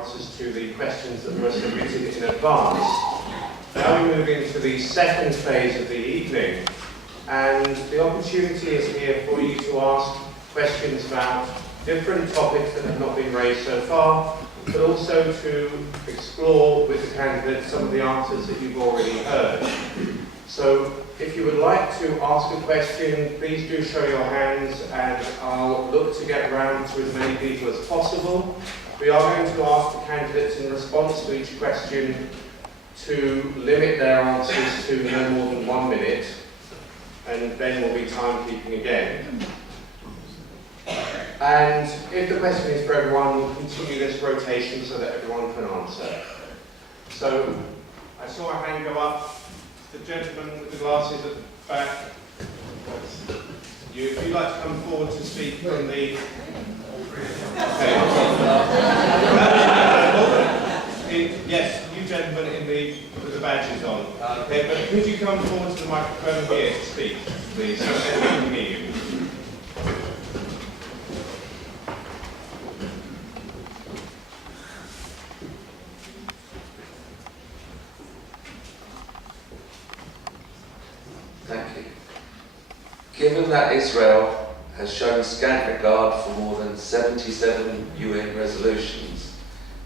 answers to the questions that were submitted in advance. Now we move into the second phase of the evening, and the opportunity is here for you to ask questions about different topics that have not been raised so far, but also to explore with the candidates some of the answers that you've already heard. So if you would like to ask a question, please do show your hands and I'll look to get around to as many people as possible. We are going to ask the candidates in response to each question to limit their answers to no more than 1 minute, and then we'll be timekeeping again. And if the question is for everyone, we'll continue this rotation so that everyone can answer. So I saw a hand go up. The gentleman with the glasses at the back. If you'd like to come forward to speak from the... Okay. Yes, you gentlemen with the badges on. Okay, but could you come forward to the microphone here to speak, please, so everyone can hear you. Thank you. Given that Israel has shown scant regard for more than 77 UN resolutions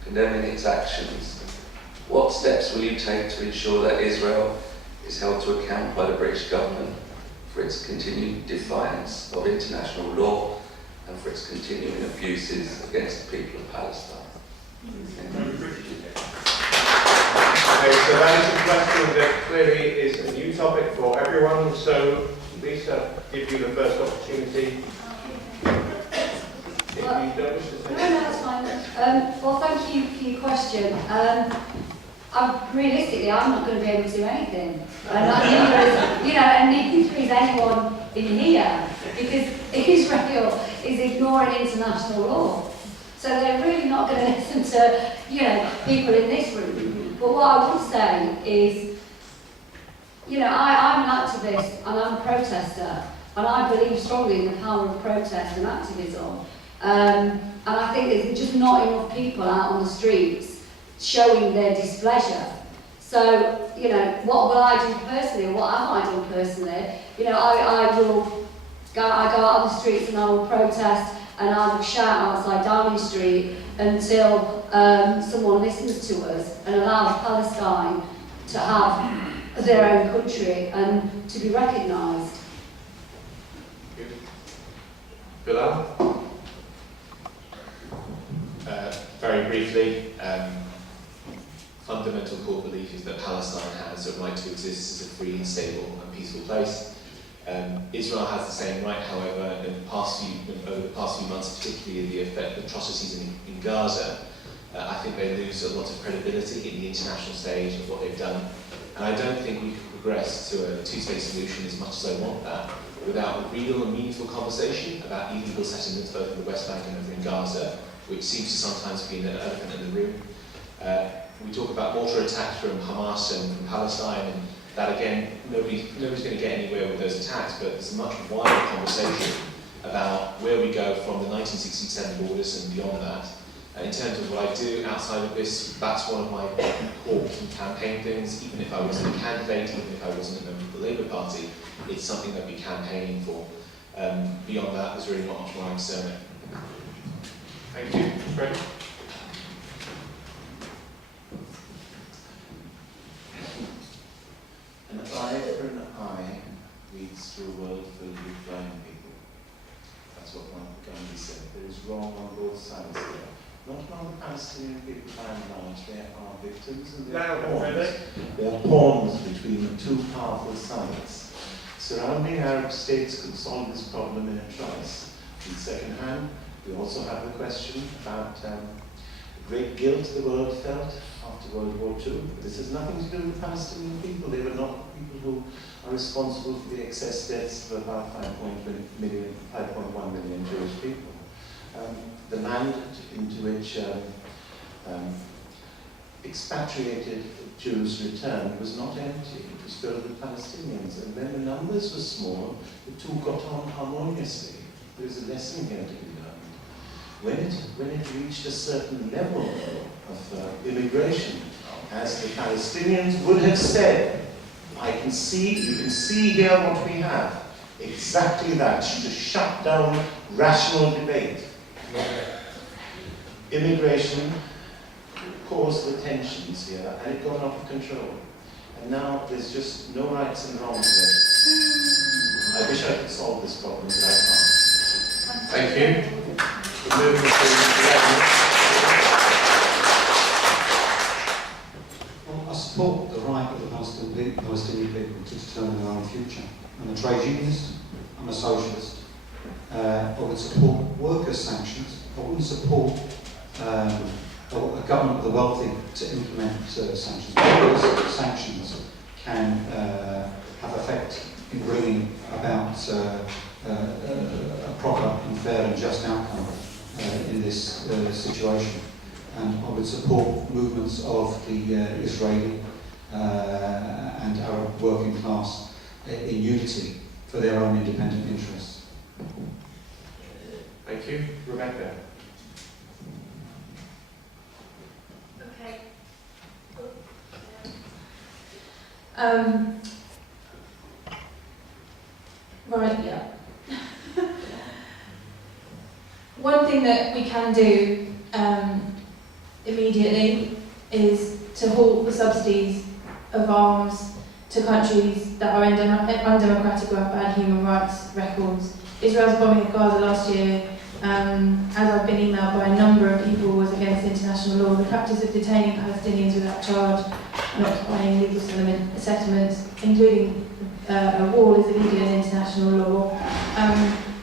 condemning its actions, what steps will you take to ensure that Israel is held to account by the British government for its continued defiance of international law and for its continuing abuses against the people of Palestine? Okay, so that is a question that clearly is a new topic for everyone. So, Lisa, give you the first opportunity. If you don't wish to say no, that's fine. Well, thank you for your question. Realistically, I'm not going to be able to do anything. And neither is anyone in here, because Israel is ignoring international law. So they're really not going to listen to, people in this room. But what I would say is, I'm an activist and I'm a protester, and I believe strongly in the power of protest and activism. And I think there's just not enough people out on the streets showing their displeasure. So, what will I do personally? What have I done personally? I go out on the streets and I will protest, and I will shout outside Downing Street until someone listens to us and allows Palestine to have their own country and to be recognised. Bilal? Very briefly, fundamental core belief is that Palestine has a right to exist as a free and stable and peaceful place. Israel has the same right, however, over the past few months, particularly the atrocities in Gaza, I think they lose a lot of credibility in the international stage of what they've done. And I don't think we can progress to a two-state solution, as much as I want that, without a real and meaningful conversation about illegal settlements both in the West Bank and over in Gaza, which seems to sometimes be an elephant in the room. We talk about mortar attacks from Hamas and from Palestine, and that again, nobody's going to get anywhere with those attacks, but there's a much wider conversation about where we go from the 1967 borders and beyond that. In terms of what I do outside of this, that's one of my core campaign things. Even if I wasn't a candidate, even if I wasn't a member of the Labour Party, it's something that we're campaigning for. Beyond that, there's really not much more I can say. Thank you. Fred? An eye for an eye leads to a world filled with blind people. That's what Gandhi said. There is wrong on both sides here. Not among the Palestinian people by and large. They are victims and they are pawns. They are pawns between the two powerful sides. Surrounding Arab states could solve this problem in a trice. On the second hand, we also have the question about the great guilt the world felt after World War II. This has nothing to do with the Palestinian people. They were not the people who are responsible for the excess deaths of about 5.1 million Jewish people. The land into which expatriated Jews returned was not empty. It was filled with Palestinians. And when the numbers were small, the two got on harmoniously. There's a lesson here to be learned. when it reached a certain level of immigration, as the Palestinians would have said, you can see here what we have. Exactly that, to shut down rational debate. Immigration caused the tensions here, and it got out of control. And now there's just no rights and wrongs left. I wish I could solve this problem, but I can't. Thank you. We're moving to Well, I support the right of the Palestinian people to determine their own future. I'm a trade unionist, I'm a socialist. I would support workers' sanctions. I wouldn't support a government of the wealthy to implement sanctions. Workers' sanctions can have effect in bringing about a proper and fair and just outcome in this situation. And I would support movements of the Israeli and Arab working class in unity for their own independent interests. Thank you. Rebecca. Okay. Right, yeah. One thing that we can do immediately is to halt the subsidies of arms to countries that are undemocratic or have bad human rights records. Israel's bombing of Gaza last year, as I've been emailed by a number of people, was against international law. The practice of detaining Palestinians without charge and occupying legal settlements, including a wall, is illegal in international law.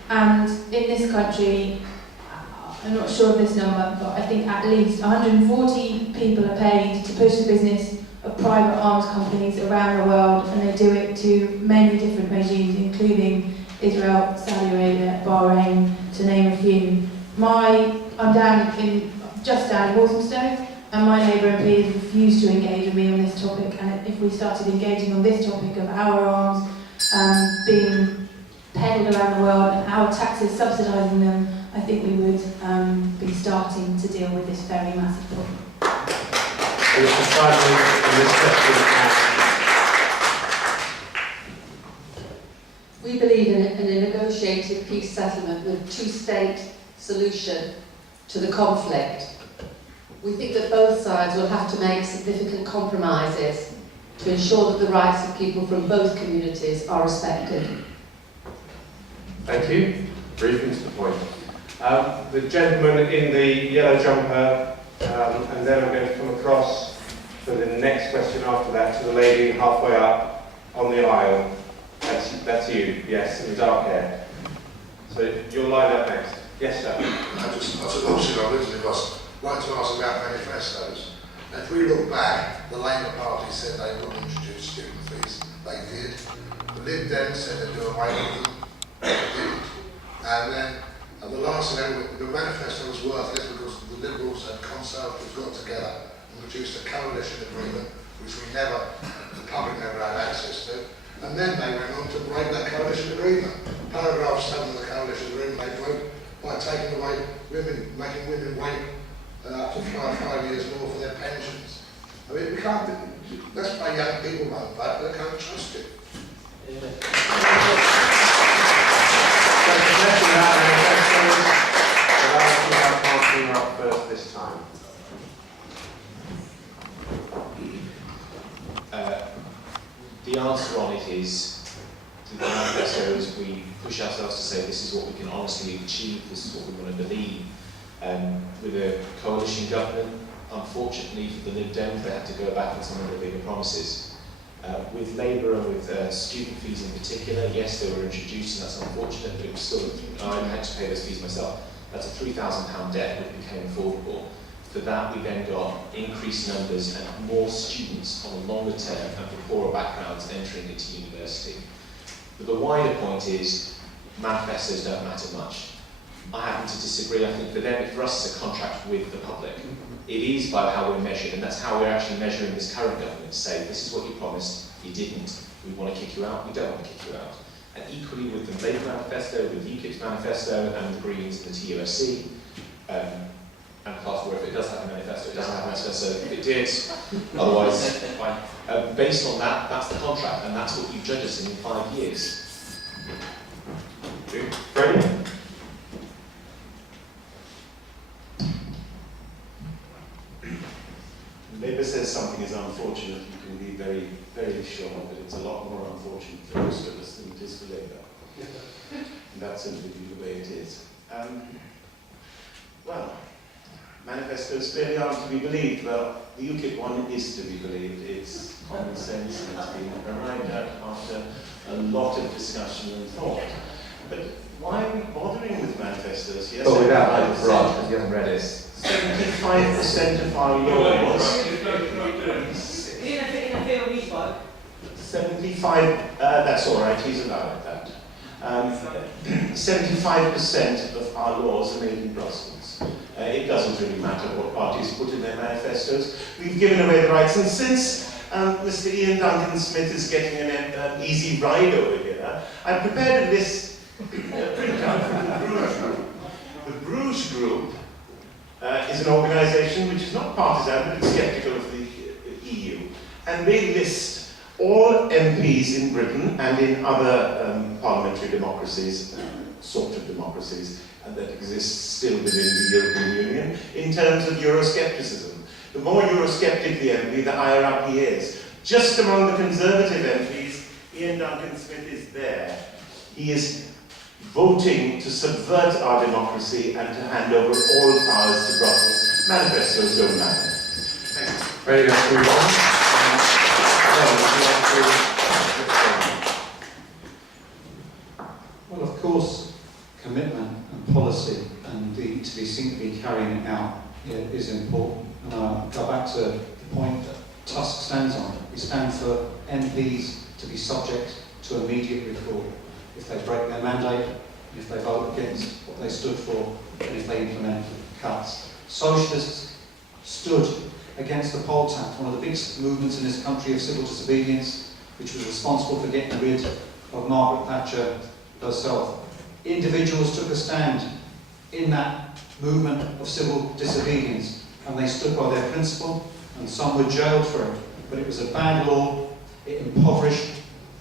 And in this country, I'm not sure of this number, but I think at least 140 people are paid to push the business of private arms companies around the world, and they do it to many different regimes, including Israel, Saudi Arabia, Bahrain, to name a few. I'm just down in Walthamstow, and my Labour MP has refused to engage with me on this topic, and if we started engaging on this topic of our arms being peddled around the world and our taxes subsidising them, I think we would be starting to deal with this very massive problem. We believe in a negotiated peace settlement with a two-state solution to the conflict. We think that both sides will have to make significant compromises to ensure that the rights of people from both communities are respected. Thank you. Brief and to the point. The gentleman in the yellow jumper, and then I'm going to come across for the next question after that to the lady halfway up on the aisle. That's you, yes, in the dark hair. So you'll line up next. Yes, sir. I obviously not originally was like to ask about manifestos. And if we look back, the Labour Party said they wouldn't introduce student fees. They did. The Lib Dems said they'd do away with them. They didn't. And then at the last event, the manifesto was worthless because the Liberals and Conservatives got together and produced a coalition agreement which the public never had access to. And then they went on to break that coalition agreement. Paragraph 7 of the coalition agreement they broke by taking away women, making women wait up to 5 years more for their pensions. I mean, we can't, let's pay young people money back, but they can't trust it. Up first this time. The answer on it is, to the manifesto, is we push ourselves to say this is what we can honestly achieve, this is what we want to believe. With a coalition government, unfortunately for the Lib Dems, they had to go back on some of their bigger promises. With Labour and with student fees in particular, yes, they were introduced, and that's unfortunate, but it was still, I had to pay those fees myself. That's a £3,000 debt which became affordable. For that, we then got increased numbers and more students on a longer term and from poorer backgrounds entering into university. But the wider point is, manifestos don't matter much. I happen to disagree. I think for us it's a contract with the public. It is by how we're measured, and that's how we're actually measuring this current government. Say, this is what you promised, you didn't. We want to kick you out, we don't want to kick you out. And equally with the Labour manifesto, with UKIP's manifesto, and the Greens and the TUSC, so it did. Otherwise, fine. Based on that, that's the contract, and that's what you judge us in 5 years. Freddie? Labour says something is unfortunate, you can be very, very sure that it's a lot more unfortunate for most of us than it is for Labour. And that's simply the way it is. Well, manifestos clearly aren't to be believed. Well, the UKIP one is to be believed. It's common sense and it's been arrived at after a lot of discussion and thought. But why are we bothering with manifestos? Yes, But without Nigel Farage, because he hasn't read it. 75% of our laws. 75, that's all right, he's allowed that. 75% of our laws are made in Brussels. It doesn't really matter what parties put in their manifestos. We've given away the rights, and since Mr. Ian Duncan Smith is getting an easy ride over here, I've prepared a list, printout from the Bruges Group. The Bruges Group is an organisation which is not partisan, but it's sceptical of the EU. And they list all MPs in Britain and in other parliamentary democracies, sort of democracies, that exist still within the European Union, in terms of Euroscepticism. The more Eurosceptic the MP, the higher up he is. Just among the Conservative MPs, Ian Duncan Smith is there. He is voting to subvert our democracy and to hand over all powers to Brussels. Manifestos don't matter. Thank you. Ready to move on? Well, of course, commitment and policy and to be seen to be carrying it out is important. And I'll go back to the point that Tusk stands on. We stand for MPs to be subject to immediate recall if they break their mandate, if they vote against what they stood for, and if they implement cuts. Socialists stood against the poll tax, one of the biggest movements in this country of civil disobedience, which was responsible for getting rid of Margaret Thatcher herself. Individuals took a stand in that movement of civil disobedience, and they stood by their principle, and some were jailed for it. But it was a bad law, it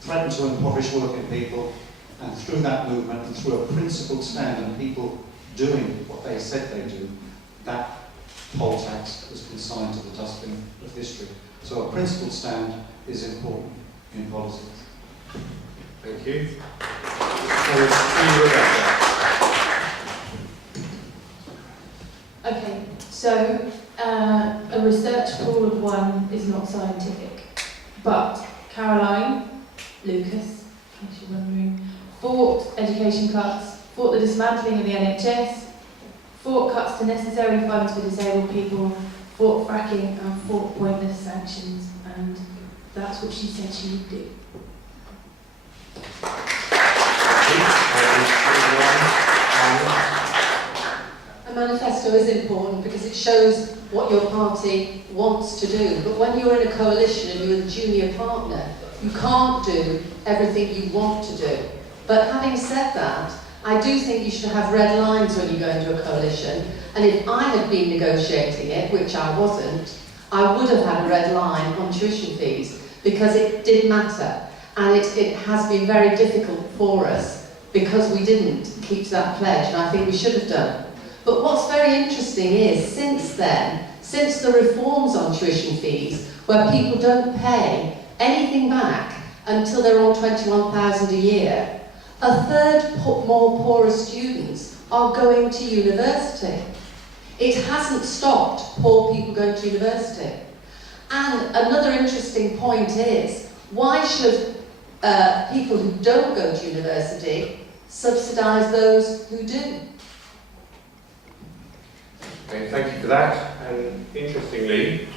threatened to impoverish working people, and through that movement and through a principled stand and people doing what they said they do, that poll tax was consigned to the dustbin of history. So a principled stand is important in politics. Thank you. Okay, so a research pool of one is not scientific, but Caroline Lucas, in case you're wondering, fought education cuts, fought the dismantling of the NHS, fought cuts to necessary funds for disabled people, fought fracking and fought pointless sanctions, and that's what she said she would do. A manifesto is important because it shows what your party wants to do. But when you're in a coalition and you're a junior partner, you can't do everything you want to do. But having said that, I do think you should have red lines when you go into a coalition. And if I had been negotiating it, which I wasn't, I would have had a red line on tuition fees because it did matter. And it has been very difficult for us because we didn't keep to that pledge, and I think we should have done. But what's very interesting is, since then, since the reforms on tuition fees, where people don't pay anything back until they're on 21,000 a year, a third more poorer students are going to university. It hasn't stopped poor people going to university. And another interesting point is, why should people who don't go to university subsidise those who do? Okay, thank you for that. And interestingly,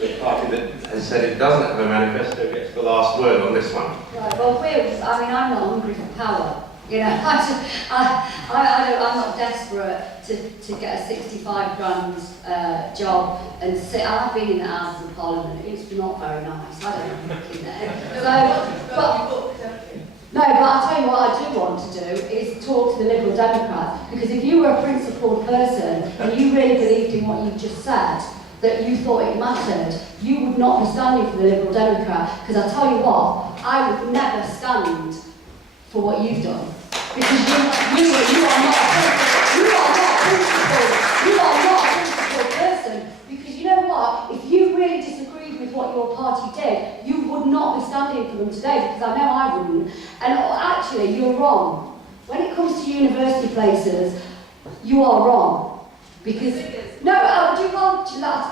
the party that has said it doesn't have a manifesto gets the last word on this one. Right, well, I'm not hungry for power. You know, I'm not desperate to get a 65 grand job and sit. I've been in the Houses of Parliament. It's not very nice. I don't know in there. No, but I'll tell you what I do want to do is talk to the Liberal Democrats, because if you were a principled person and you really believed in what you've just said, that you thought it mattered, you would not be standing for the Liberal Democrat. Because I tell you what, I would never stand for what you've done. Because you are not a principled person. Because you know what, if you really disagreed with what your party did, you would not be standing for them today, because I know I wouldn't. And actually, you're wrong. When it comes to university places, you are wrong. Because, no, I'll tell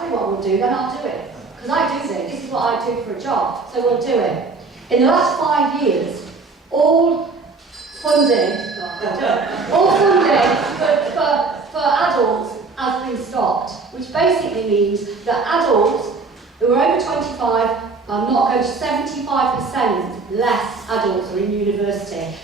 you what we'll do, then I'll do it. Because I do this is what I do for a job, so we'll do it. In the last 5 years, all funding for adults has been stopped, which basically means that adults who are over 25 are not going to 75% less adults are in university.